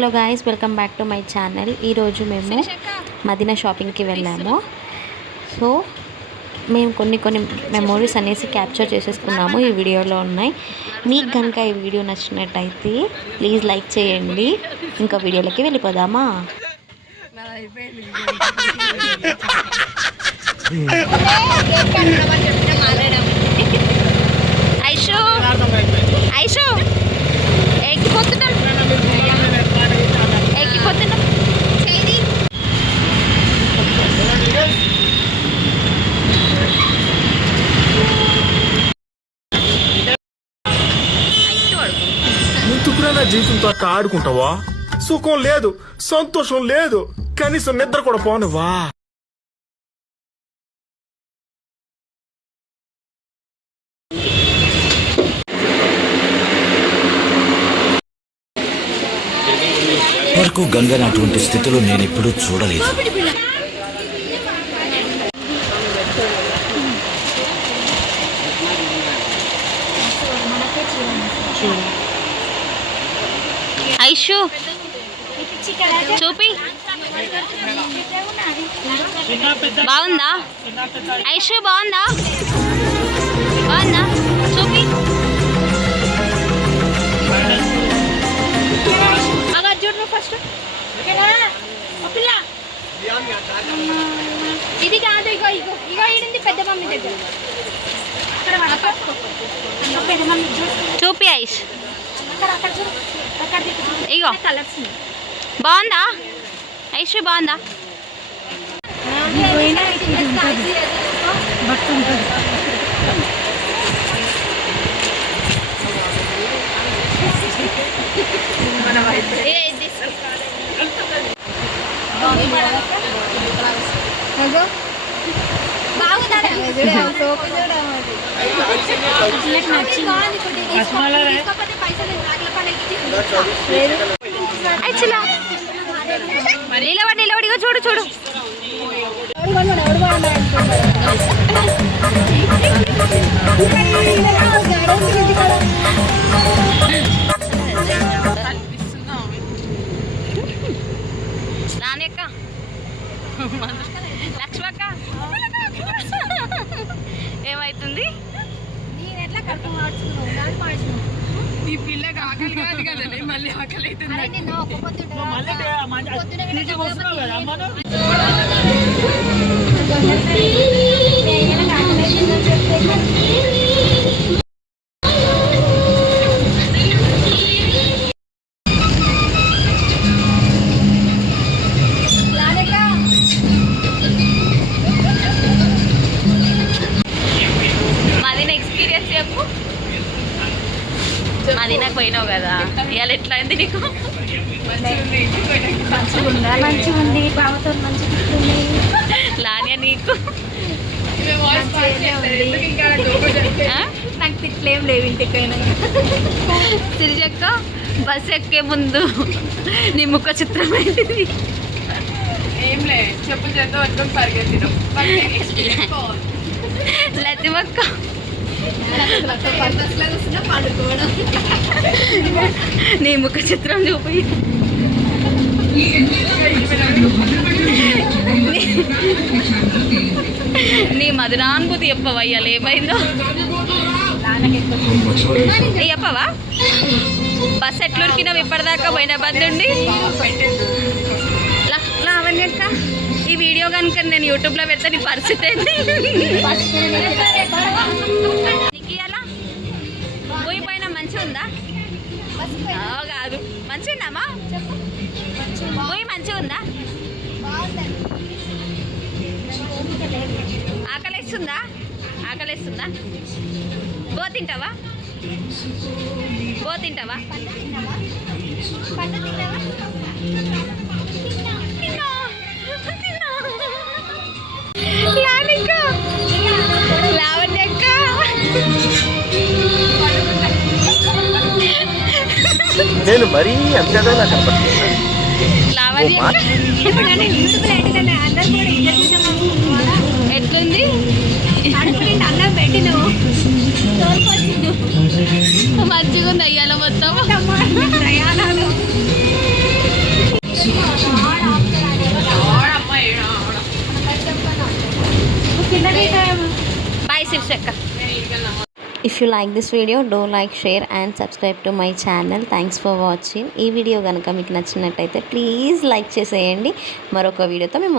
Hello guys, welcome back to my channel. ఈరోజు మేము మదీనా షాపింగ్కి వెళ్ళాము. సో మేము కొన్ని మెమోరీస్ అనేసి క్యాప్చర్ చేసేసుకున్నాము, ఈ వీడియోలో ఉన్నాయి. మీకు కనుక ఈ వీడియో నచ్చినట్టయితే ప్లీజ్ లైక్ చేయండి. ఇంకా వీడియోలోకి వెళ్ళిపోదామా? ఐషు ఎక్కిపోతున్నాం. ఎందుకురా జీవితంతో అట్లా ఆడుకుంటావా? సుఖం లేదు, సంతోషం లేదు, కనీసం నిద్ర కూడా పోనవా? వరకు గంగని అటువంటి స్థితిలో నేను ఎప్పుడూ చూడలేదు. ఐషు చూపి, బాగుందా? ఐషు బాగుందా? బాగుందా? చూపి. ఫస్ట్ ఇది కాదు, ఇగో ఇగో ఇగో ఇడింది పెద్ద మమ్మీ దగ్గర. చూపి ఐష్, ఇగో బాగుందా? ఐషు బాగుందా? నిలబడిగా చూడు చూడు. నానక్క, లక్ష్మక్క ఏమైతుంది? ఈ పిల్లకి ఆకలి కాదు కదా, మళ్ళీ ఆకలి అవుతుంది. మదీనాకు పోయినావు కదా, ఇవాళ ఎట్లా అయింది నీకు? మంచిగా ఉంది, బావతో లానియా నీకు? నాకు తిట్లేం లేవు ఇంటికైనా. సిరిజక్క బస్ ఎక్కే ముందు నీ ముఖ చిత్రం ఏంటిది? ఏం లే, చెప్పులు చేద్దాం అనుకుని పరిగెత్తినాం. లతిమక్క నీ ముఖ చిత్రం చూపి. నీ మధురానుభూతి చెప్పవా? ఇవాళ ఏమైందో చెప్పవా? బస్ ఎట్లురికినావు ఇప్పటిదాకా పోయిన బండి? లావణ్యక్క, ఈ వీడియో కనుక నేను యూట్యూబ్లో పెడితే నీ పరిస్థితి ఏంటి? నీకు ఇలా పోయిపోయినా మంచిగా ఉందా? కాదు, మంచిగా ఉందామా? పోయి మంచిగా ఉందా? ఆకలిస్తుందా? ఆకలిస్తుందా? తింటావా? తింటావా? లావణ్యక్క నేను మరీ అంతగా నాకు ఎట్లుంది? అన్నం పెట్టినావు, మంచిగా ఉంది అయ్యాల మొత్తం. ప్రయాణాలు బాయ్ శిర్షక్క. If you like this video do like share and subscribe to my channel. Thanks for watching. ఈ వీడియో కనుక మీకు నచ్చినట్టయితే ప్లీజ్ లైక్ చేసేయండి. మరొక వీడియోతో మేము